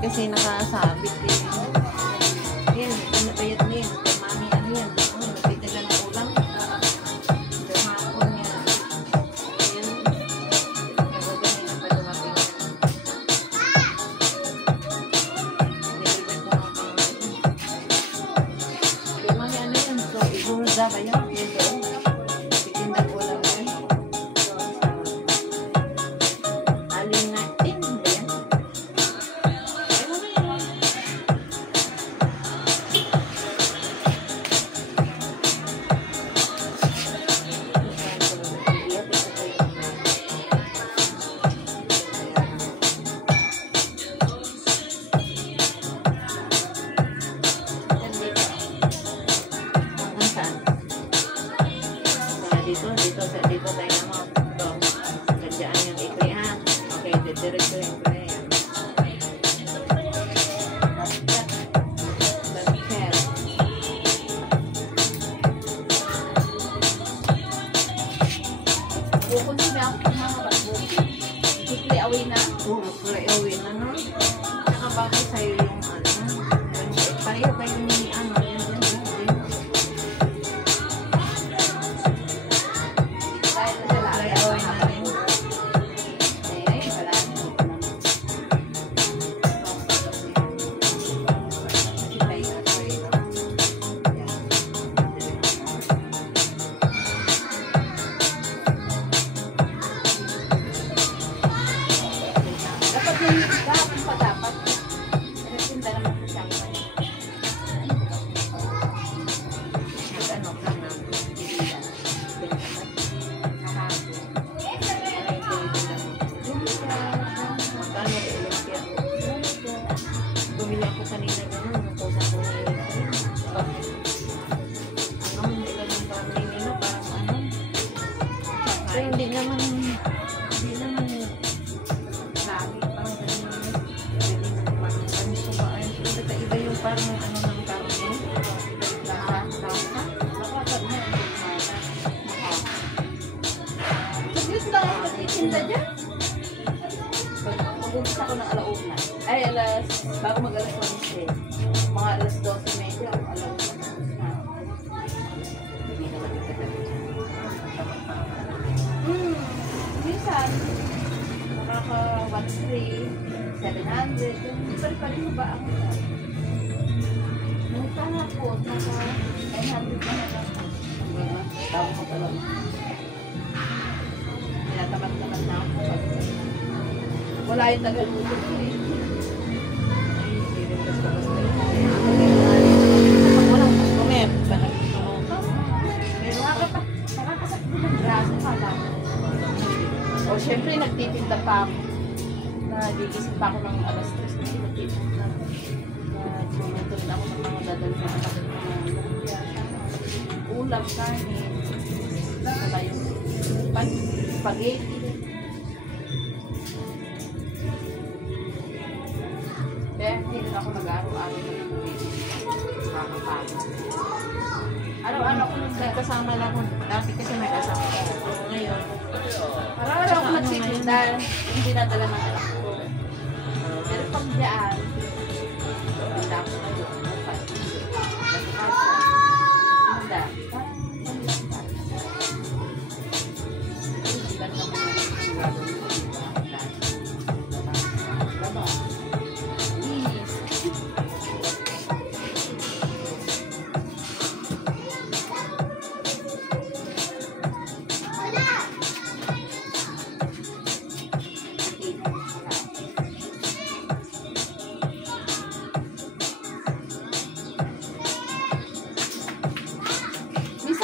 kasi nakasabit eh. Yan, pinapayat na yun. Mami, ano yan? Napitin lang ang ulam. Dumapon niya. Ayan. Nagagaling na pa dumating yan. Nilibat ko mga pangalan. Mami, ano yan? So, igurda ba yan? Dito. Pitindag ulam yan. Aling natin. Dito tayo naman. Ito. Kadyaan yung ikli ha. Okay, diretso yung ikli. Bagker. Bukod siya ako mga bagbukod. Ikli away na. Oo, ikli away na no. Nakabagay sa'yo yung ano. Pareho kayo ni ano. Bumili ako kanina gano'n, nakuha ko na yun. Ano, hindi ka nang parang nila, parang ano. Pero hindi naman lagi, parang ganyan. Hindi naman parang ganito ba? Kasi iba yung parang ano ng karne. Lasa. Nakakad na. Saglit lang ang magtitinda dyan. Mag-umpis ako ng alauna. Ay, bago mag-alas 11. Mga alas 12:30 o alauna na. Hindi naman yung kagabi. Minsan, nakaka-1,300, 700. Hindi pa rin ba ang nung kahapon, naka-900 na lang. Tawag mo talaga. Tinatamat-tamat na ako. Wala yung tagal-utot eh. Walang customer. Pero nakakasakit ng braso ka lang. O syempre nagtitinda pa ako. Nagigising pa ako ng alas 3 kasi nagtitinda. Nagpumunto rin ako ng mga dadal na anak ng mga ulam, kanin. Wala yung spaghetti. Kaya hindi rin ako nag-araw-araw na nag-uwi. Nakakapagod. Araw-araw ako nagkasama lang ako. Dati kasi may kasama ko. Ngayon, araw-araw ako nagsitinda. Hindi nadala ng anak ko. Pero pag dyan, tinda ako na doon. Tinda. Ilan naman yung gagawin ko.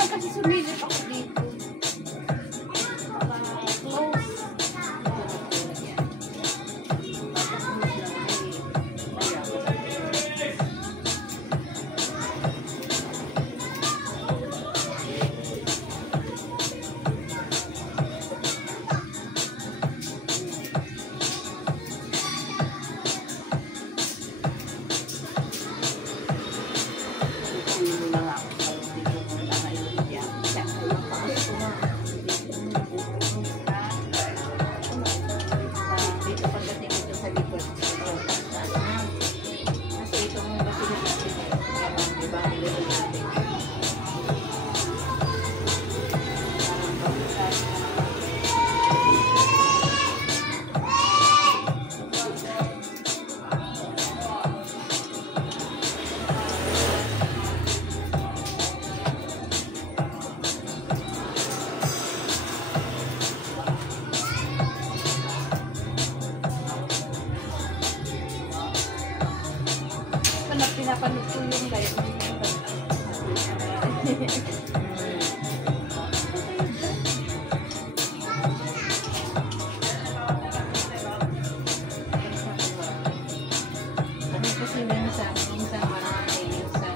Kasi sumilip ako dito. Close. pinapanood ko yung kayo. Kasi minsan marami, minsan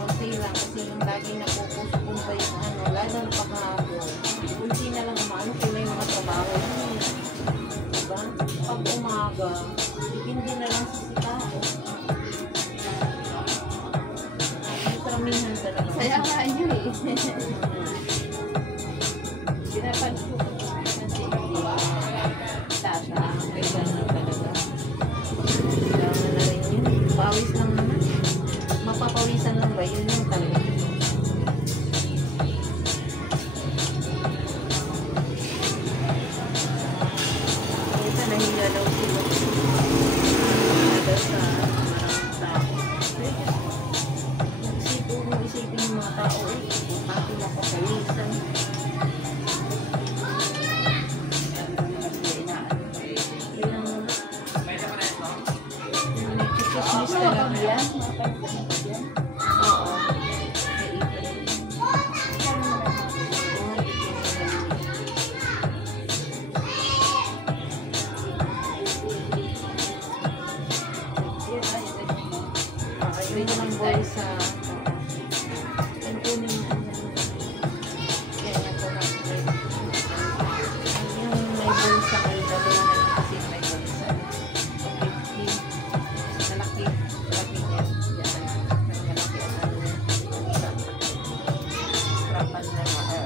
mostly lang kasi yung lagi napupuspong pa yung ano, lalo na paghapon. Hindi na lang umano kung may mga trabaho. Diba? Pag umaga, hindi na lang sa tao. Karamihan talaga. Kaya nga yun eh. Pinapansin ko kasi hindi tata. May ganun talaga. Kaya na rin yun. Pawis lang naman. Mapapawisan lang ba? Yun yung talaga. Ito nahiya daw sila. Nahiya daw sa maraming tao. Isipin yung mga tao eh. Pati mapapawisan. Chismis talaga yan. Oo. Yun naman boy sa yung may bulsa kayo dalawa na lang kasi may bulsa. Malaki niya. Malaki ang ano niya. Rapan na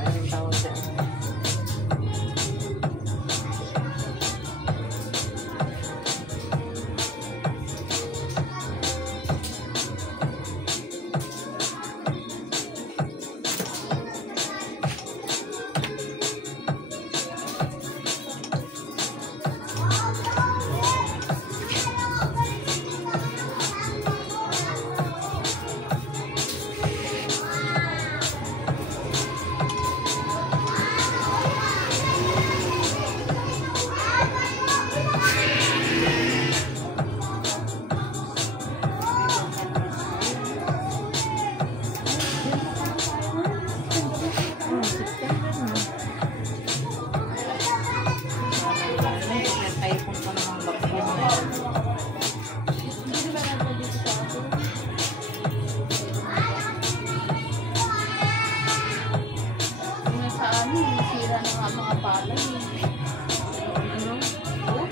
anong tawag dyan.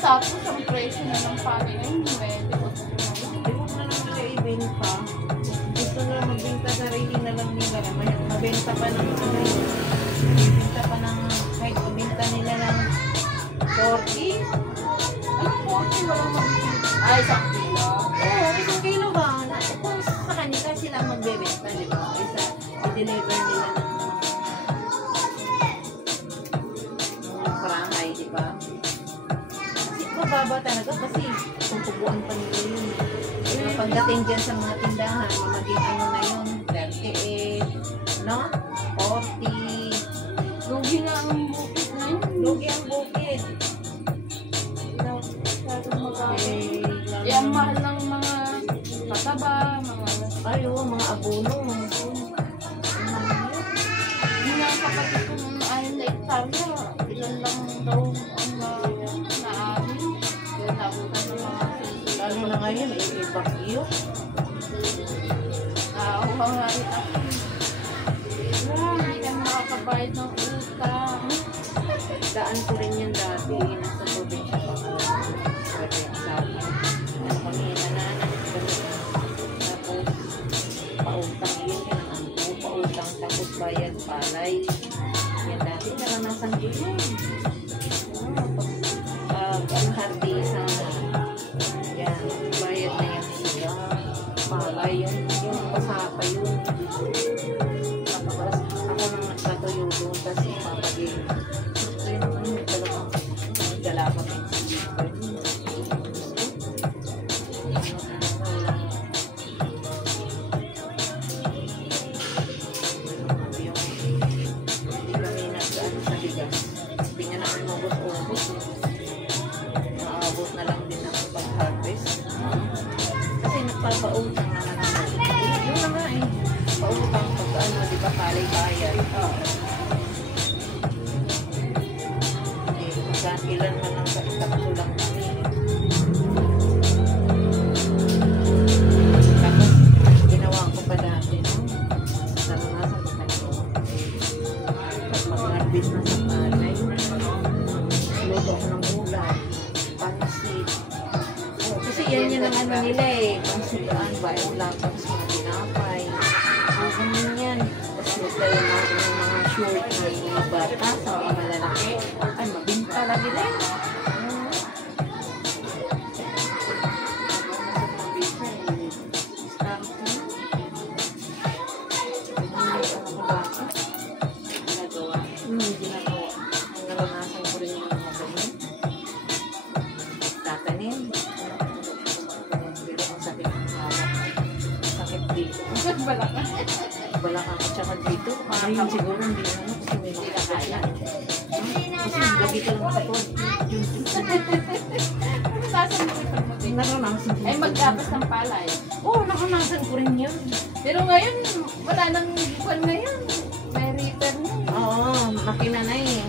Tapos ang presyo na ng palay na yun, pwede ko sa Hindi mo na lang nila ibenta. Gusto nila magbenta sarili na lang nila. Mabenta pa ng mabenta pa ng kahit mabenta nila ng 40. Anong 40? Walang magbibigay. Ay, isang kilo. Oo, isang kilo ba? Kung sa kanila sila magbebenta, di ba? Isa, i-deliver nila ng mga parahay, di ba? Mababa talaga kasi tutubuan pa nila yun. Pagdating dyan sa mga tindahan, maging ano na yun, 38, no? 40. Lugi na ang bukid na yun. Lugi ang bukid. Eh, ang mahal ng mga pataba, mga... Ayo, mga abono. Hindi nga ang kapatid ko nung ayaw na Italia, ilan lang daw ang naamin. Kaya nabutan ng mga Lalo na ngayon, i-evacuate. naawa nga rin ako. Hindi ka makakabayad ng utang. Daan ko rin yan dati. Nasa probinsya pa ko. Pwede ang sabi. Ano kami, nananan. Tapos, pautang yun. Pautang. Tapos bayad palay. Yan dati. Naranasan ko yun. Ang hardi sa yan. Bayad na yan. Palay yun. Yung pasapa yun. Tapos, ako nang nagtatuyo doon. Tapos, papagin. Ayun naman yung talagang dalaga ko. Hindi kami nag-ano sa bigas. Hindi nga namin mabot-ubos. Naabot na lang din ako pag-harvest. Kasi nagpapautang naman ako. palay bayan. Oo. Eh, kung saan ilan man lang sa itakbo lang kami. Tapos, ginawa ko pa dati, no? Naranasan ko kayo. Pag mag-harvest na sa palay, luto ko ng ulam, pansit. Oh, kasi yan ang ano nila eh. Pansitaan ba? Yung lapang sa mga tinapay. Ganyan yan. Tapos tayo natin yung mga short ng mga bata sa mga malalaki. Ay, mabinta lagi na yun. Naranasan ko rin yung mga ganyan. Tatanim. Pero ang sakit ng hawak. Sakit dito. Balaka. Balakang at saka dito. Ngayon siguro hindi na ano kasi may mga kaya. Kasi lagi ka lang kapon. Naranasan mo rin mo din. Naranasan ko. Ay, magkapas ng palay. Oo, naranasan ko rin yun. Pero ngayon, wala nang buwan ngayon. May reaper na. Oo, makina na eh.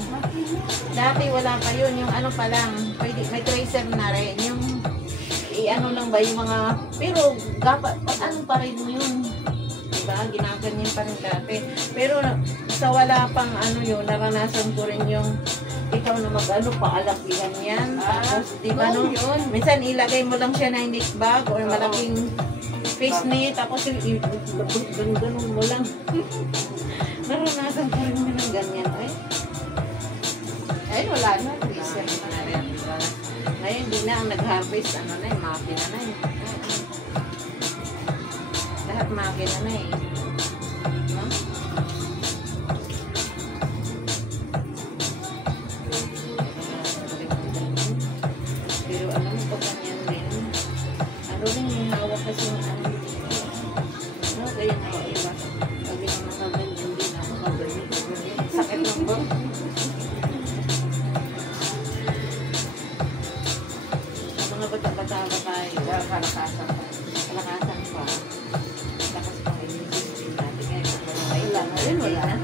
Dati wala pa yun. Yung ano pa lang. Pwede, may tracer na rin. Yung i-ano lang ba yung mga... Pero dapat, ano pa rin yun. Diba? Ginaganyan pa rin dati. Pero sa wala pang ano yun, naranasan ko rin yung ikaw na mag-ano, paalakihan yan. Tapos, diba no? Yun. Minsan ilagay mo lang siya na knit bag or malaking face knit. Tapos ganun mo lang. Naranasan ko rin yun ng ganyan. Ay, wala na. Reaper Reset na. na rin. Ngayon, hindi na ang nag-harvest. Ano na eh, makina na eh. Lahat makina na eh. No? Pero alam mo, pag ganyan din, ano rin yung hawak kasi yung ano. No, kaya nga yung iba. Pag yung nakaganyan din ako, kaganyan. Sakit ng bang. Sa mga bata-bata ba tayo? Kalakasan pa. Kalakasan pa. Lakas pa kayo yung system natin. Kaya kapag Wala na rin, wala na.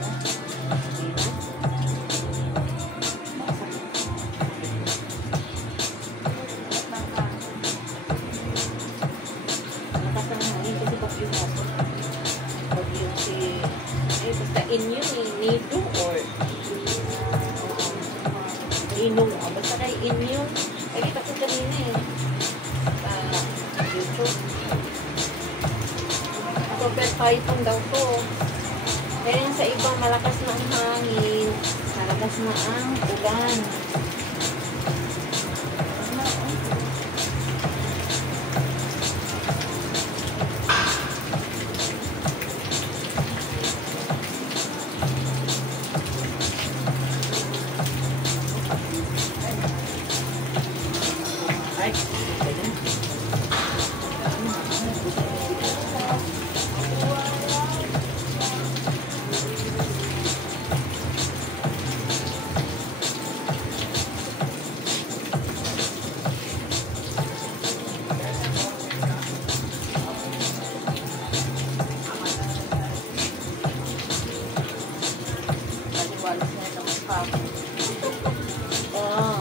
Basta inyo nido or inong basta kay inyo ay kita ko kanina eh sa YouTube super python daw to kaya sa ibang malakas na ang hangin malakas na ang ulan. Ay, Naliwalas na ito ang papo. oh.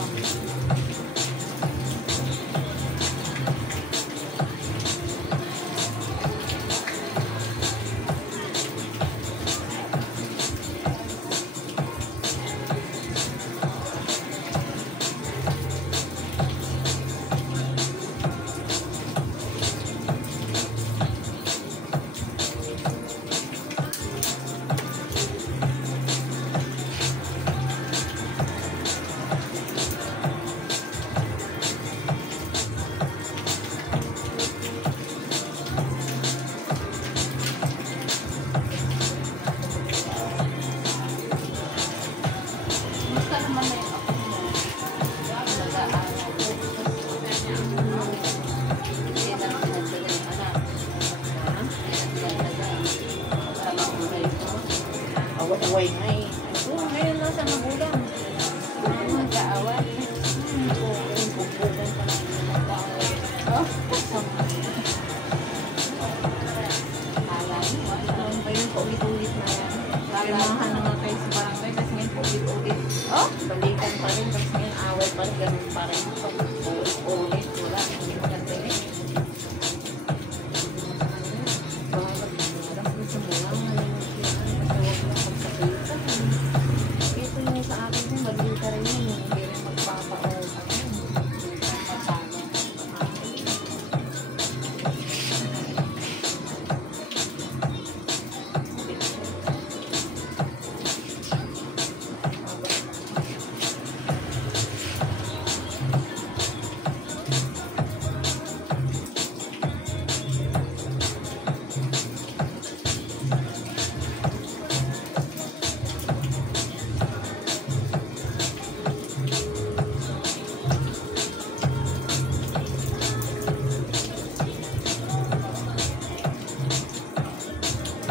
Gusto naman na yung ako mo. Nag-aaral. Hindi na lang pinagdaga yung anak. Pinagdaga. Tama ko na ito. Away-away nga eh. Oo, ngayon lang sa magulang. Magkaawat. Yung bugbugan pa lang yung mag-away. Oh. Kala mo, ano ba yun? Paulit-ulit na yan.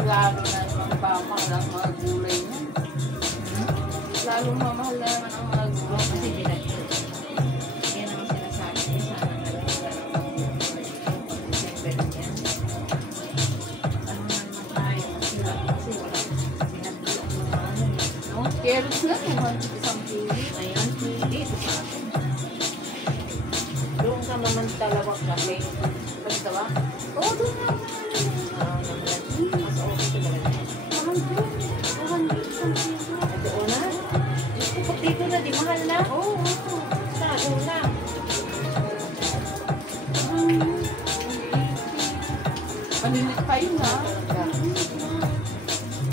lalo na naman pamahal ang mga gulay niya. Lalo mamahal na naman ang mga gulay. Kasi binagyo. Yan ang sinasabi ko sana na lang December yan. Ano naman tayo masira kasi wala binagyo ang mga ano eh. No? Carrots na, 200 isang kilo. Ngayon, dito sa akin. Doon ka mamantalawa kasi. Pagtawa? Oo, doon na. Mas okay ko talaga. 200 isang kilo. Ito una. Kapag dito na, di mahal na. Oo, oo. Sa doon na. Paninit pa yun ha.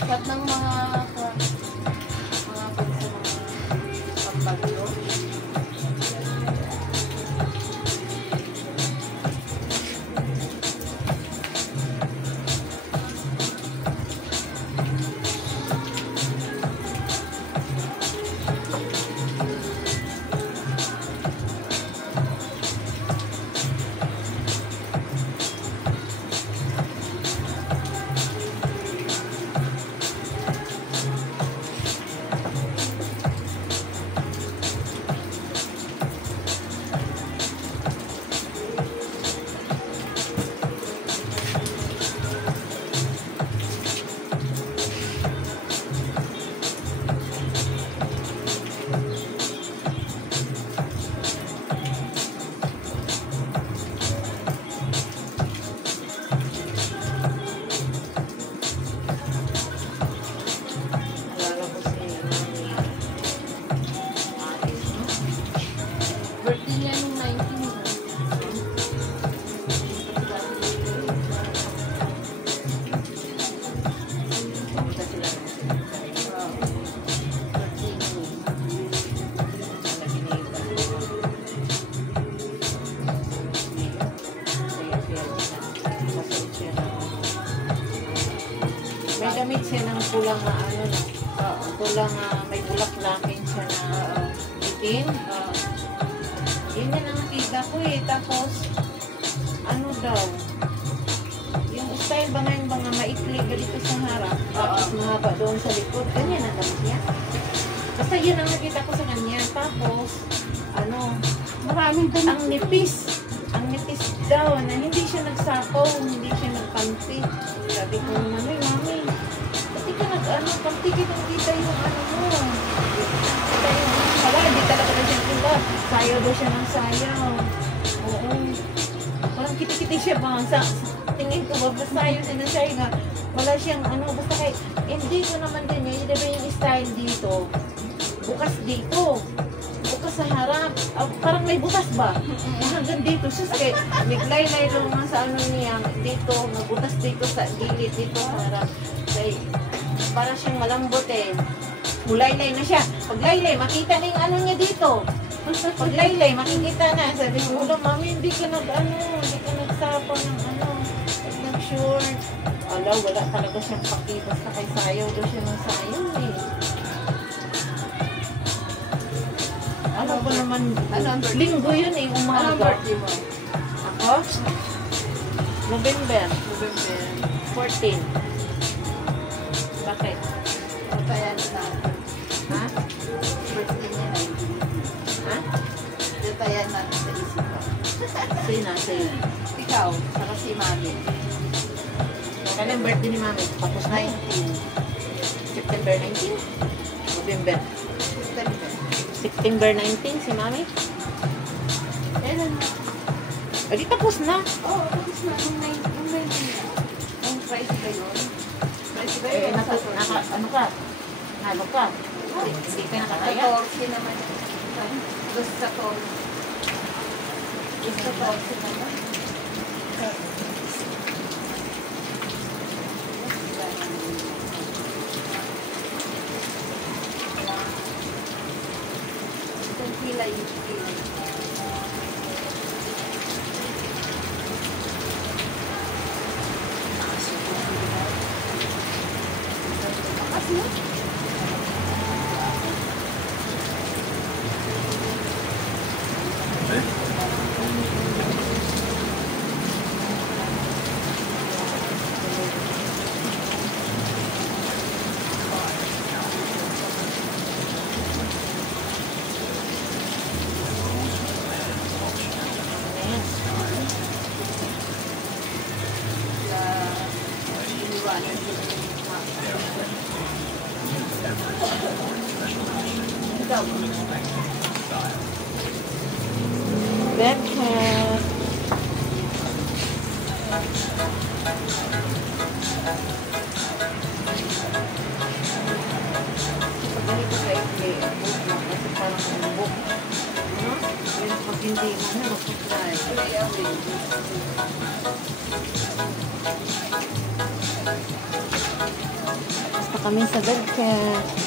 Lahat ng mga pagbagyo. Alala ko si Mami. Alis, no? Birthday niya nung 19. Pumunta sila ng birthday niya. Wala binigay. Saya-saya siya. Masuot siya ng may damit siya ng pulang na ano na. Pulang may bulaklakin siya na itim. Yun yan ang nakita ko eh. Tapos, ano daw, yung style ba ngayon ba nga maikli ka dito sa harap, tapos mahaba doon sa likod, ganyan ang damit niya. Basta yun ang nakita ko sa kanya. Tapos, ano, Maraming damit. ang nipis. Ang nipis daw na hindi siya nagsapaw, hindi siya nagpanti. Sabi ko naman, ay mami, pati ka nag-ano, panti kita yung ano mo. Kita yung pala, hindi talaga na siya pula. Sayaw daw siya ng sayaw. Oo. Parang kiti-kiti siya ba? Sa tingin ko ba, basta yun sinasay nga. Wala siyang ano, basta kay, hindi ko naman din yun. Diba yung style dito? Bukas dito. Bukas sa harap. Parang may bukas ba? Hanggang dito. Sus, kay, naglaylay lang nga sa ano niya. Dito, nabutas dito sa gilid, dito sa harap. Kay, para siyang malambot eh. Mulaylay na siya. Pag laylay, makita na yung ano niya dito. Pag laylay, makikita na. Sabi ko, ulo, mami, hindi ka hindi ka nagsapo ng ano, nag-short. Ala, wala talaga siyang paki. Basta kay sayaw daw siya ng sayaw eh. Alam ko naman, Ano ang birthday linggo yun eh, Ano ang umaga. birthday mo? Ako? November November. 14. Bakit? O kaya na Ha? birthday niya 19. Ha? Detayan natin sa isip ko. Sina, sina. Ikaw, saka si Mami. Kailan birthday ni Mami? Tapos na yun. 19. September 19? November. September. September 19 si Mami? Kailan na? Adi tapos na. Oo, tapos na. Yung 19 na. Yung price ba yun? Price ba yun? Ano ka? Nalo ka? Hindi ka nakakaya? 14 naman. Dos 14. Dos 14 naman. Itong kilay yung kilay. Takas mo? iwanan. Ikaw. Becca. Pag ganito sa ikli, kasi parang umubok. Ano? Pero pag hindi mo na, mag-supply. Basta kami sa Becca.